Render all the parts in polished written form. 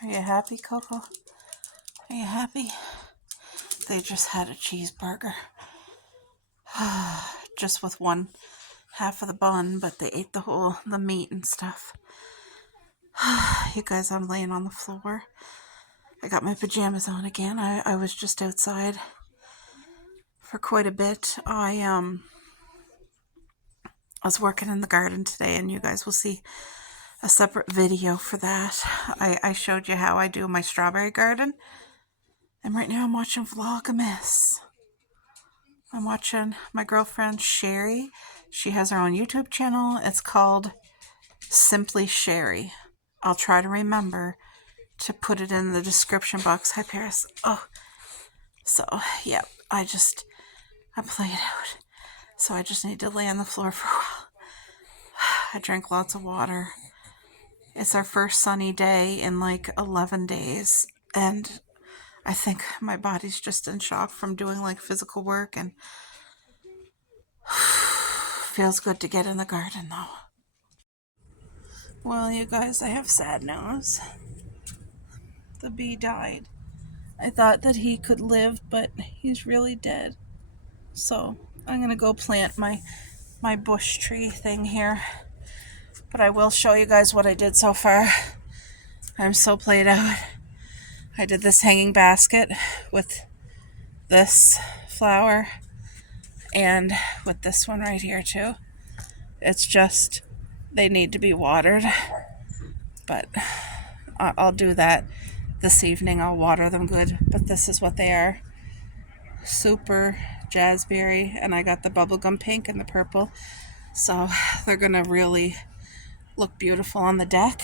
Are you happy, Coco? Are you happy? They just had a cheeseburger. Just with one half of the bun, but they ate the meat and stuff. You guys, I'm laying on the floor. I got my pajamas on again. I was just outside for quite a bit. I was working in the garden today, and you guys will see a separate video for that. I showed you how I do my strawberry garden. And right now I'm watching Vlogmas. I'm watching my girlfriend Sherry. She has her own YouTube channel. It's called Simply Sherry. I'll try to remember to put it in the description box. Hi, Paris. Oh, so yeah, I played out. So I just need to lay on the floor for a while. I drank lots of water. It's our first sunny day in like 11 days. And I think my body's just in shock from doing like physical work, and feels good to get in the garden though. Well, you guys, I have sad news. The bee died. I thought that he could live, but he's really dead. So I'm gonna go plant my bush tree thing here. But I will show you guys what I did so far. I'm so played out. I did this hanging basket with this flower and with this one right here too. It's just they need to be watered, but I'll do that this evening. I'll water them good, but this is what they are. Super jazzberry, and I got the bubblegum pink and the purple, so they're gonna really look beautiful on the deck.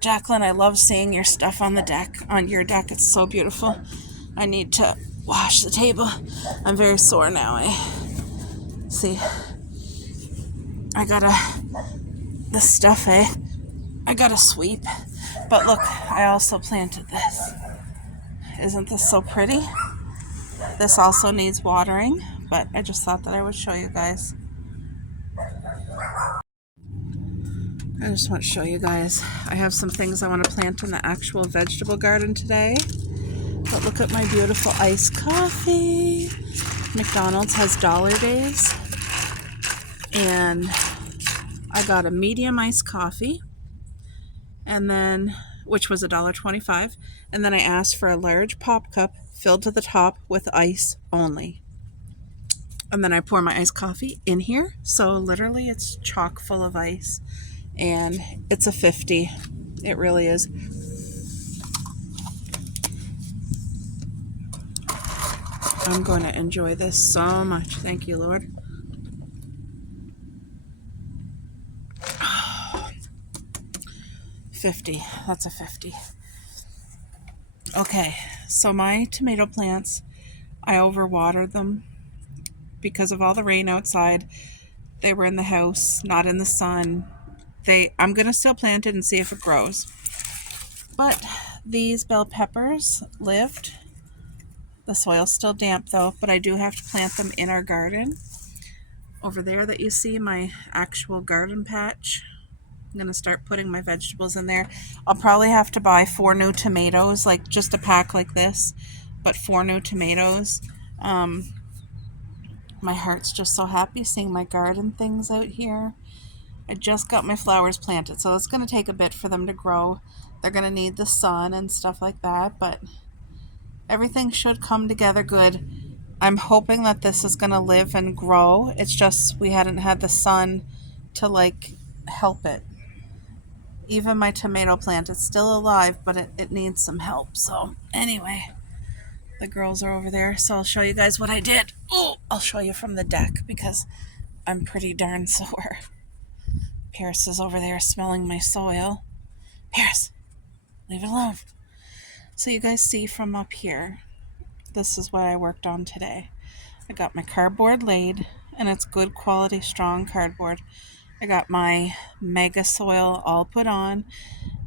Jacqueline, I love seeing your stuff on the deck, on your deck. It's so beautiful. I need to wash the table. I'm very sore now. See, I gotta sweep. But look, I also planted this. Isn't this so pretty? This also needs watering, but I just thought that I would show you guys. I just want to show you guys. I have some things I want to plant in the actual vegetable garden today. But look at my beautiful iced coffee. McDonald's has dollar days. And I got a medium iced coffee. And then, which was $1.25. And then I asked for a large pop cup filled to the top with ice only. And then I pour my iced coffee in here. So literally it's chock full of ice. And it's a 50. It really is. I'm going to enjoy this so much. Thank you, Lord. Oh, 50. That's a 50. Okay, so my tomato plants, I overwatered them because of all the rain outside. They were in the house, not in the sun. I'm going to still plant it and see if it grows. But these bell peppers lived. The soil's still damp though, but I do have to plant them in our garden. Over there that you see, my actual garden patch. I'm going to start putting my vegetables in there. I'll probably have to buy 4 new tomatoes, like just a pack like this, but 4 new tomatoes. My heart's just so happy seeing my garden things out here. I just got my flowers planted, so it's going to take a bit for them to grow. They're going to need the sun and stuff like that, but everything should come together good. I'm hoping that this is going to live and grow. It's just we hadn't had the sun to like help it. Even my tomato plant, it's still alive, but it needs some help. So anyway, the girls are over there, so I'll show you guys what I did. Oh, I'll show you from the deck because I'm pretty darn sore. Paris is over there smelling my soil. Paris, leave it alone. So you guys see from up here, this is what I worked on today. I got my cardboard laid, and it's good quality, strong cardboard. I got my mega soil all put on.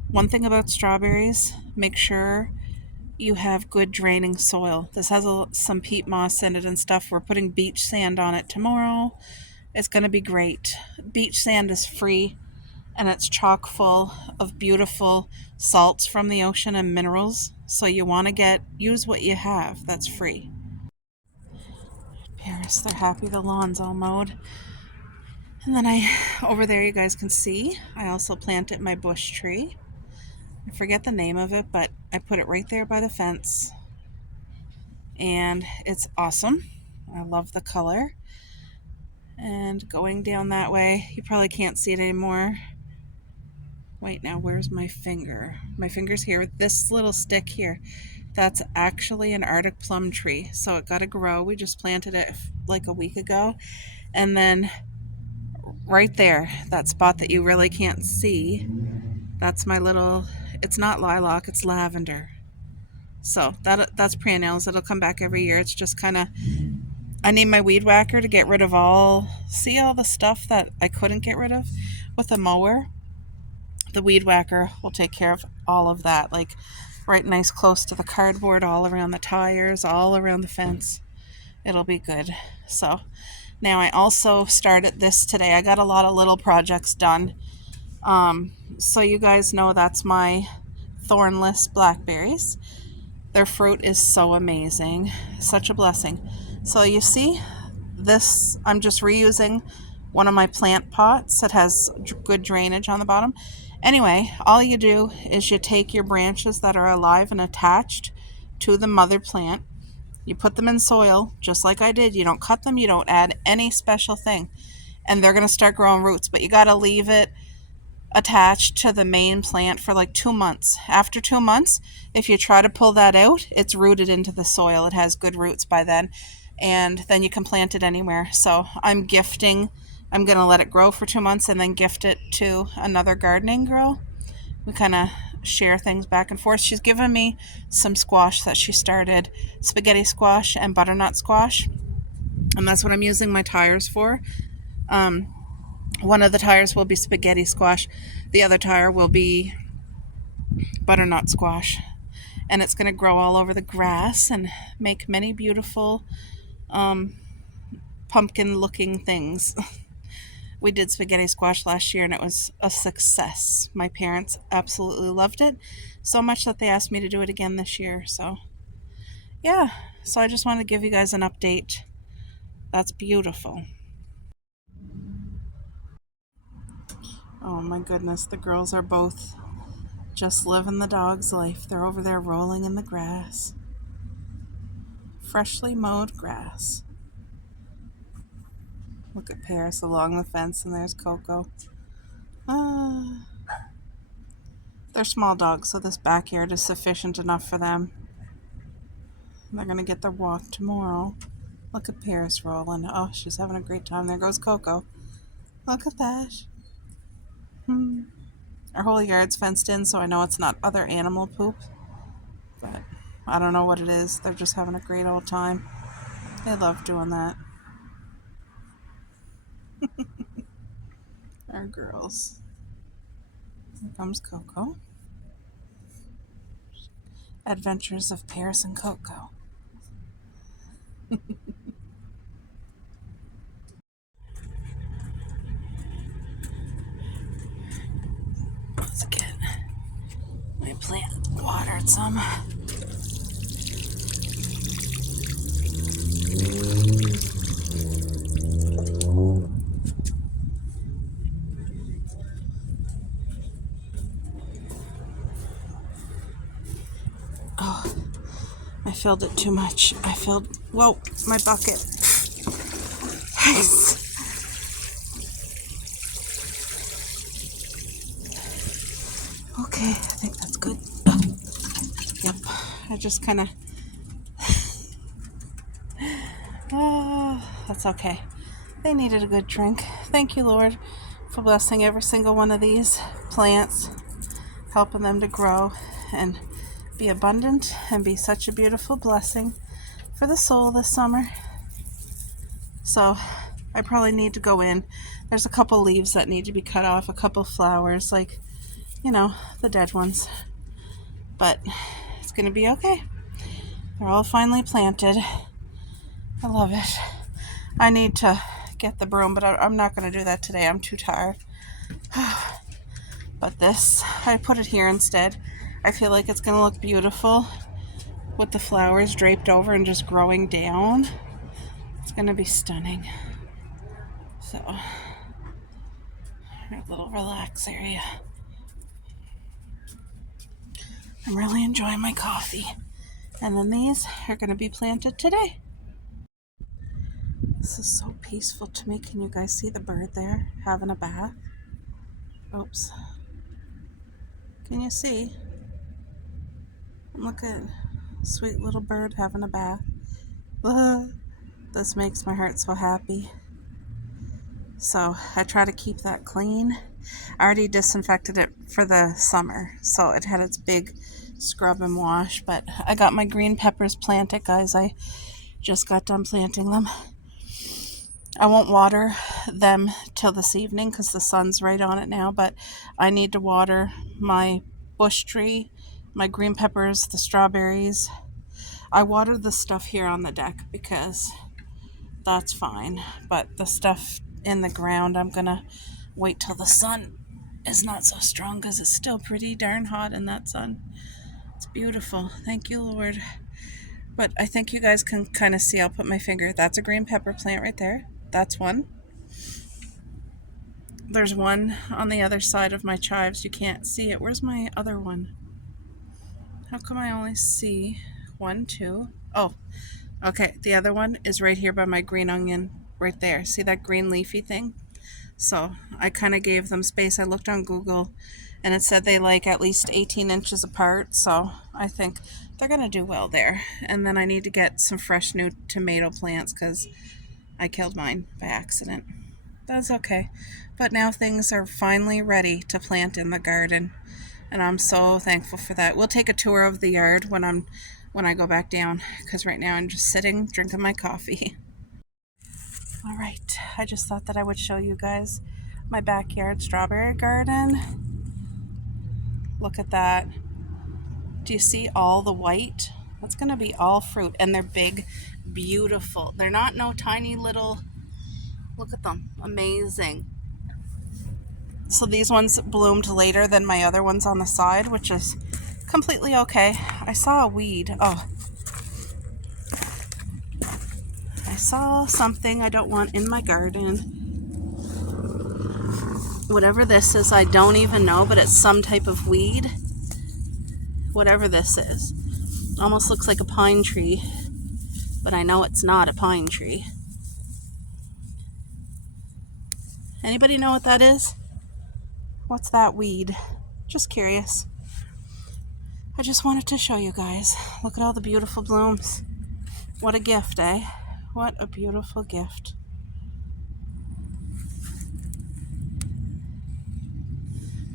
One thing about strawberries, make sure you have good draining soil. This has some peat moss in it and stuff. We're putting beach sand on it tomorrow. It's going to be great. Beach sand is free. and it's chock full of beautiful salts from the ocean and minerals. So you want to use what you have that's free. Paris, they're happy the lawn's all mowed. And then over there you guys can see, I also planted my bush tree. I forget the name of it, but I put it right there by the fence. And it's awesome. I love the color. And going down that way, you probably can't see it anymore. Wait, now where's my finger? My finger's here. This little stick here, that's actually an Arctic plum tree. So it got to grow. We just planted it like a week ago. And then right there, that spot that you really can't see, that's my little, it's not lilac, it's lavender. So that's perennials. It'll come back every year. It's just kind of, I need my weed whacker to get rid of all the stuff that I couldn't get rid of with a mower. The weed whacker will take care of all of that, like right nice close to the cardboard, all around the tires, all around the fence. It'll be good. So now I also started this today. I got a lot of little projects done. So you guys know that's my thornless blackberries. Their fruit is so amazing, such a blessing. So you see, this, I'm just reusing one of my plant pots that has good drainage on the bottom. Anyway, all you do is you take your branches that are alive and attached to the mother plant. You put them in soil, just like I did. You don't cut them. You don't add any special thing. And they're going to start growing roots. But you got to leave it attached to the main plant for like 2 months. After 2 months, if you try to pull that out, it's rooted into the soil. It has good roots by then. And then you can plant it anywhere. So I'm going to let it grow for 2 months and then gift it to another gardening girl. We kind of share things back and forth. She's given me some squash that she started, spaghetti squash and butternut squash. And that's what I'm using my tires for. One of the tires will be spaghetti squash. The other tire will be butternut squash. And it's going to grow all over the grass and make many beautiful pumpkin-looking things. We did spaghetti squash last year and it was a success. My parents absolutely loved it, so much that they asked me to do it again this year. So, yeah. So I just wanted to give you guys an update. That's beautiful. Oh my goodness, the girls are both just living the dog's life. They're over there rolling in the grass. Freshly mowed grass. Look at Paris along the fence, and there's Coco. They're small dogs, so this backyard is sufficient enough for them. They're going to get their walk tomorrow. Look at Paris rolling. Oh, she's having a great time. There goes Coco. Look at that. Our whole yard's fenced in, so I know it's not other animal poop. But I don't know what it is. They're just having a great old time. They love doing that. Our girls. Here comes Coco. Adventures of Paris and Coco. Let's get my plant watered some. Oh, I filled it too much. Whoa, my bucket. Okay, I think that's good. Yep, I just kind of, that's okay. They needed a good drink. Thank you, Lord, for blessing every single one of these plants, helping them to grow and be abundant and be such a beautiful blessing for the soul this summer. So I probably need to go in. There's a couple leaves that need to be cut off, a couple flowers, like, the dead ones. But it's going to be okay. They're all finally planted. I love it. I need to get the broom, but I'm not going to do that today. I'm too tired. But this, I put it here instead. I feel like it's going to look beautiful with the flowers draped over and just growing down. It's going to be stunning. So, a little relax area. I'm really enjoying my coffee. And then these are going to be planted today. This is so peaceful to me. Can you guys see the bird there having a bath? Oops. Can you see? Look at sweet little bird having a bath. This makes my heart so happy. So I try to keep that clean. I already disinfected it for the summer, so it had its big scrub and wash. But I got my green peppers planted, guys. I just got done planting them. I won't water them till this evening because the sun's right on it now, but I need to water my bush tree, my green peppers, the strawberries. I watered the stuff here on the deck because that's fine, but the stuff in the ground, I'm gonna wait till the sun is not so strong because it's still pretty darn hot in that sun. It's beautiful. Thank you, Lord. But I think you guys can kind of see. I'll put my finger. That's a green pepper plant right there. That's one. There's one on the other side of my chives. You can't see it. Where's my other one? How come I only see one, two? Oh, okay. The other one is right here by my green onion right there. See that green leafy thing? So I kind of gave them space. I looked on Google and it said they like at least 18 inches apart. So I think they're going to do well there. And then I need to get some fresh new tomato plants because I killed mine by accident. That's okay. But now things are finally ready to plant in the garden. And I'm so thankful for that. We'll take a tour of the yard when I go back down, because right now I'm just sitting drinking my coffee. All right, I just thought that I would show you guys my backyard strawberry garden. Look at that. Do you see all the white? That's going to be all fruit, and they're big, beautiful. They're not no tiny little, look at them, amazing. So these ones bloomed later than my other ones on the side, which is completely okay. I saw a weed. Oh, I saw something I don't want in my garden. Whatever this is, I don't even know, but it's some type of weed. Whatever this is. Almost looks like a pine tree, but I know it's not a pine tree. Anybody know what that is? What's that weed? Just curious. I just wanted to show you guys. Look at all the beautiful blooms. What a gift, eh? What a beautiful gift.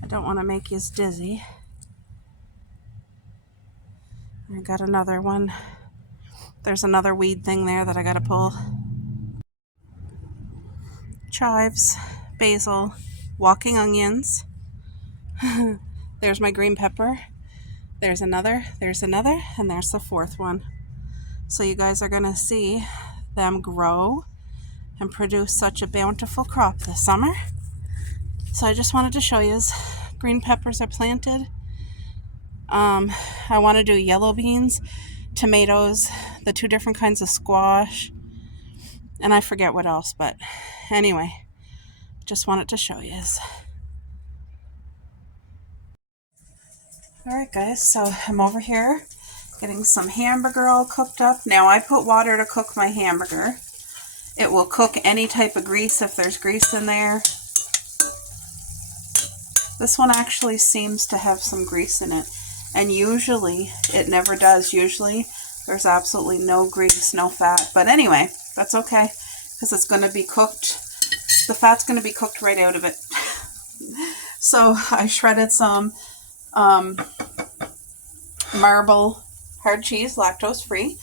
I don't want to make you dizzy. I got another one. There's another weed thing there that I gotta pull. Chives, basil, walking onions. There's my green pepper. There's another, and there's the fourth one. So you guys are gonna see them grow and produce such a bountiful crop this summer. So I just wanted to show you. Green peppers are planted. I want to do yellow beans, tomatoes, the two different kinds of squash, and I forget what else, but anyway, just wanted to show you. Alright guys, so I'm over here getting some hamburger all cooked up. Now I put water to cook my hamburger. It will cook any type of grease if there's grease in there. This one actually seems to have some grease in it, and usually it never does. Usually there's absolutely no grease, no fat, but anyway, that's okay because it's going to be cooked. The fat's going to be cooked right out of it. So I shredded some marble hard cheese, lactose free.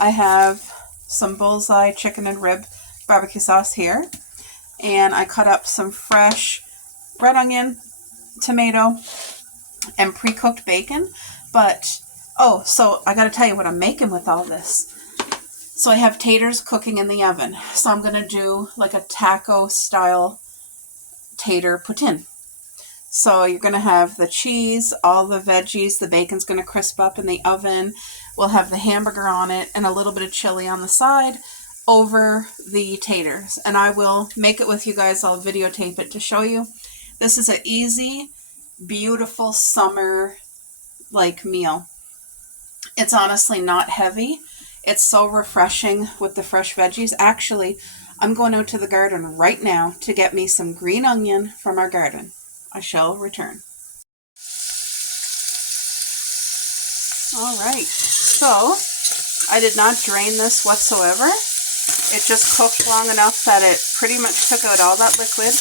I have some bullseye chicken and rib barbecue sauce here, and I cut up some fresh red onion, tomato, and pre-cooked bacon. But oh, so I gotta tell you what I'm making with all this. So I have taters cooking in the oven, so I'm gonna do like a taco style tater poutine. So you're going to have the cheese, all the veggies, the bacon's going to crisp up in the oven. We'll have the hamburger on it and a little bit of chili on the side over the taters. And I will make it with you guys. I'll videotape it to show you. This is an easy, beautiful summer like meal. It's honestly not heavy. It's so refreshing with the fresh veggies. Actually, I'm going out to the garden right now to get me some green onion from our garden. I shall return. All right, so I did not drain this whatsoever. It just cooked long enough that it pretty much took out all that liquid.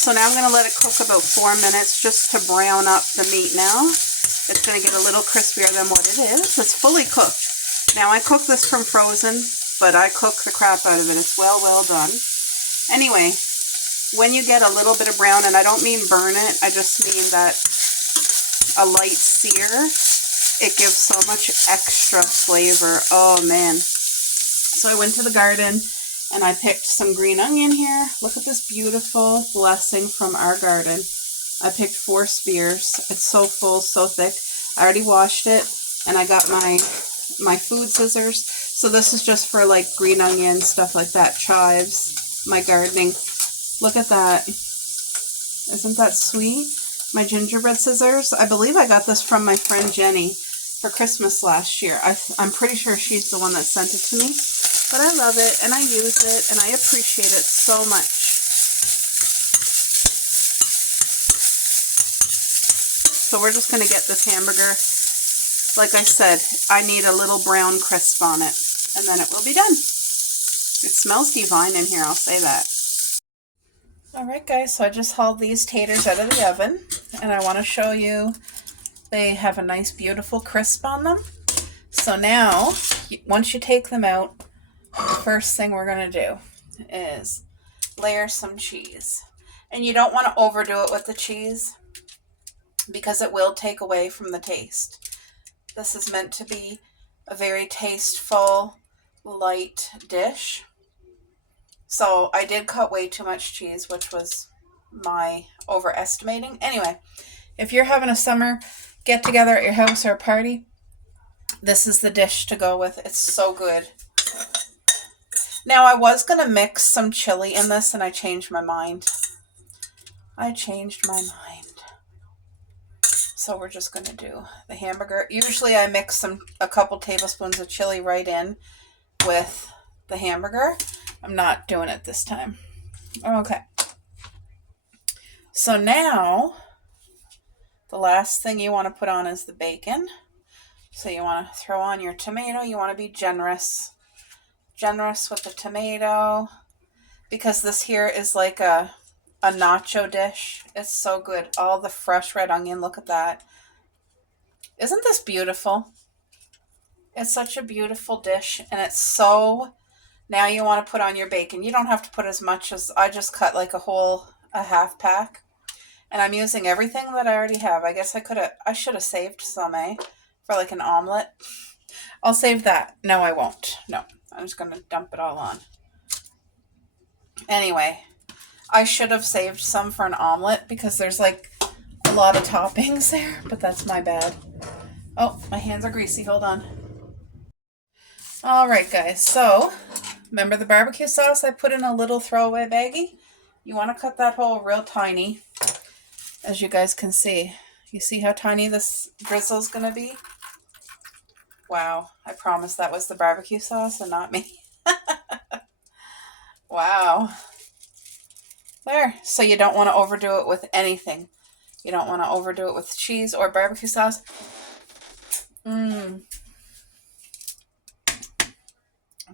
So now I'm going to let it cook about 4 minutes just to brown up the meat now. It's going to get a little crispier than what it is. It's fully cooked. Now I cook this from frozen, but I cook the crap out of it. It's well done. Anyway, when you get a little bit of brown, and I don't mean burn it, I just mean that a light sear, it gives so much extra flavor. Oh man. So I went to the garden and I picked some green onion here. Look at this beautiful blessing from our garden. I picked 4 spears. It's so full, so thick. I already washed it, and I got my food scissors. So this is just for like green onions, stuff like that, chives, my gardening. Look at that. Isn't that sweet? My gingerbread scissors. I believe I got this from my friend Jenny for Christmas last year. I'm pretty sure she's the one that sent it to me. But I love it, and I use it, and I appreciate it so much. So we're just going to get this hamburger. Like I said, I need a little brown crisp on it, and then it will be done. It smells divine in here, I'll say that. Alright guys, so I just hauled these taters out of the oven, and I want to show you they have a nice beautiful crisp on them. So now, once you take them out, the first thing we're going to do is layer some cheese. And you don't want to overdo it with the cheese because it will take away from the taste. This is meant to be a very tasteful, light dish. So I did cut way too much cheese, which was my overestimating. Anyway, if you're having a summer get-together at your house or a party, this is the dish to go with. It's so good. Now, I was going to mix some chili in this, and I changed my mind. So we're just going to do the hamburger. Usually I mix a couple tablespoons of chili right in with the hamburger. I'm not doing it this time. Okay. So now, the last thing you want to put on is the bacon. So you want to throw on your tomato. You want to be generous. Generous with the tomato, because this here is like a nacho dish. It's so good. All the fresh red onion. Look at that. Isn't this beautiful? It's such a beautiful dish, and it's so... Now you want to put on your bacon. You don't have to put as much as... I just cut like a half pack, and I'm using everything that I already have. I guess I should have saved some, for like an omelet. I'll save that. No, I won't. No, I'm just going to dump it all on. Anyway, I should have saved some for an omelet because there's like a lot of toppings there, but that's my bad. Oh, my hands are greasy. Hold on. All right, guys. So, remember the barbecue sauce I put in a little throwaway baggie? You want to cut that hole real tiny, as you guys can see. You see how tiny this drizzle's going to be? Wow, I promise that was the barbecue sauce and not me. Wow. There. So you don't want to overdo it with anything. You don't want to overdo it with cheese or barbecue sauce.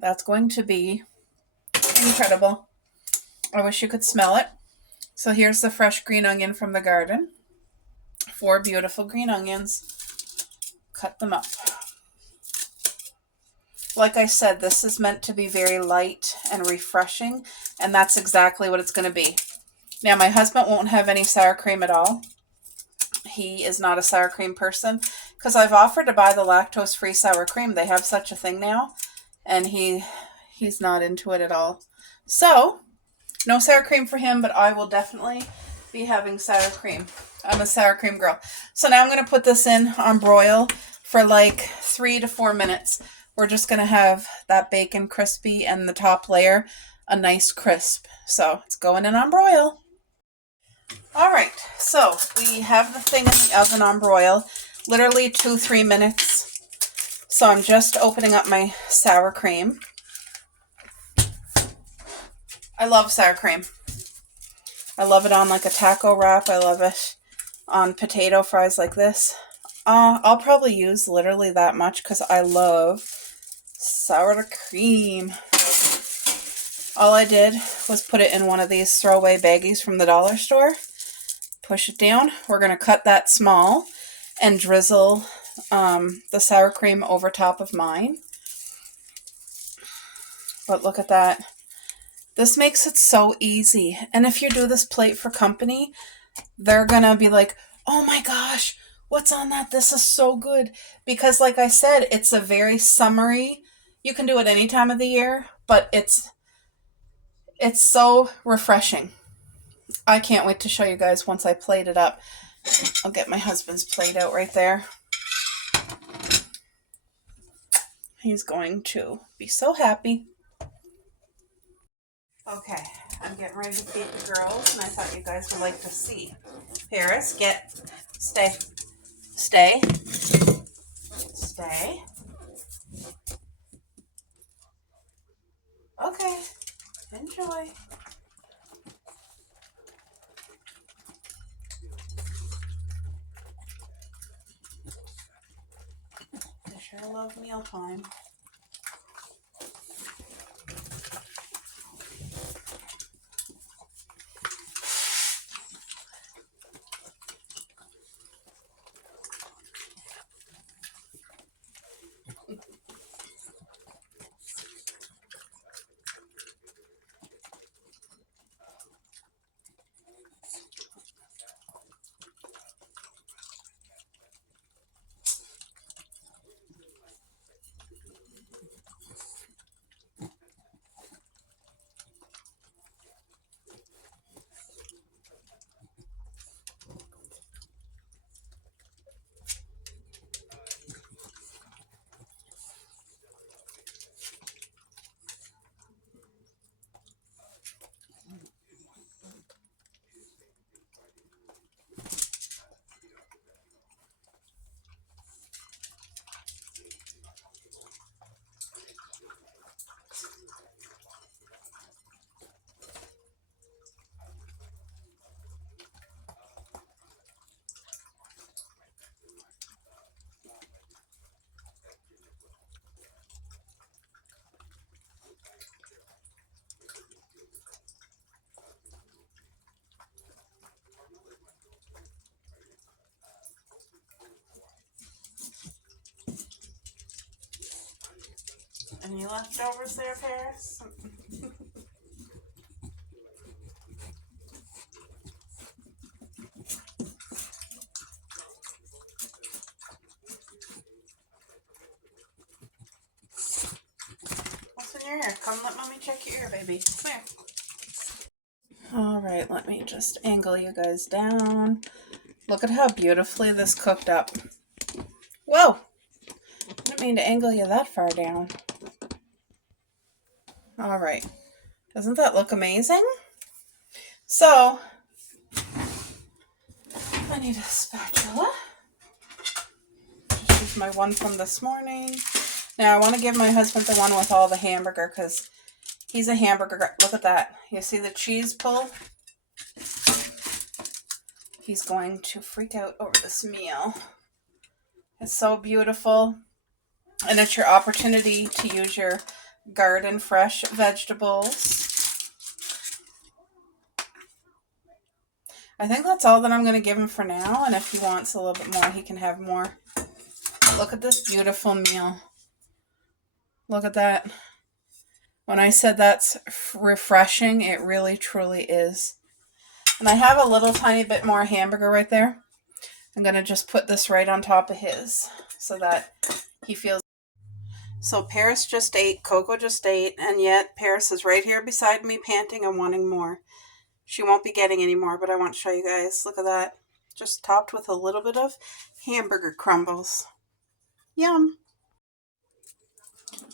That's going to be incredible. I wish you could smell it. So here's the fresh green onion from the garden. 4 beautiful green onions. Cut them up. Like I said, this is meant to be very light and refreshing, and that's exactly what it's going to be. Now, my husband won't have any sour cream at all. He is not a sour cream person, because I've offered to buy the lactose-free sour cream. They have such a thing now, and he's not into it at all. So, No sour cream for him, but I will definitely be having sour cream. I'm a sour cream girl. So now I'm going to put this in on broil for like 3 to 4 minutes. We're just going to have that bacon crispy and the top layer a nice crisp. So it's going in on broil. All right, so we have the thing in the oven on broil, literally 2-3 minutes. So I'm just opening up my sour cream. I love sour cream. I love it on like a taco wrap. I love it on potato fries like this. I'll probably use literally that much because I love sour cream. All I did was put it in one of these throwaway baggies from the dollar store. Push it down. We're going to cut that small and drizzle the sour cream over top of mine. But look at that. This makes it so easy. And if you do this plate for company, they're going to be like, oh my gosh, what's on that? This is so good. Because like I said, it's a very summery, you can do it any time of the year, but it's so refreshing. I can't wait to show you guys once I plate it up. I'll get my husband's plate out right there. He's going to be so happy. Okay, I'm getting ready to feed the girls, and I thought you guys would like to see. Paris, stay, stay, stay. Okay, enjoy. I sure love mealtime. Any leftovers there, Paris? What's in your ear? Come let mommy check your ear, baby. Come here. All right, let me just angle you guys down. Look at how beautifully this cooked up. Whoa! I didn't mean to angle you that far down. All right. Doesn't that look amazing? So, I need a spatula. Just use my one from this morning. Now, I want to give my husband the one with all the hamburger because he's a hamburger guy. Look at that. You see the cheese pull? He's going to freak out over this meal. It's so beautiful. And it's your opportunity to use your garden fresh vegetables. I think that's all that I'm going to give him for now. And if he wants a little bit more, he can have more. Look at this beautiful meal. Look at that. When I said that's refreshing, it really, truly is. And I have a little tiny bit more hamburger right there. I'm going to just put this right on top of his so that he feels. So Paris just ate, Coco just ate, and yet Paris is right here beside me panting and wanting more. She won't be getting any more, but I want to show you guys. Look at that. Just topped with a little bit of hamburger crumbles. Yum.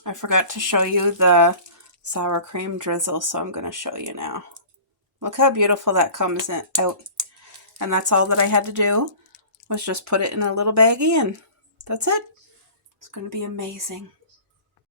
I forgot to show you the sour cream drizzle, so I'm going to show you now. Look how beautiful that comes out. And that's all that I had to do was just put it in a little baggie, and that's it. It's going to be amazing.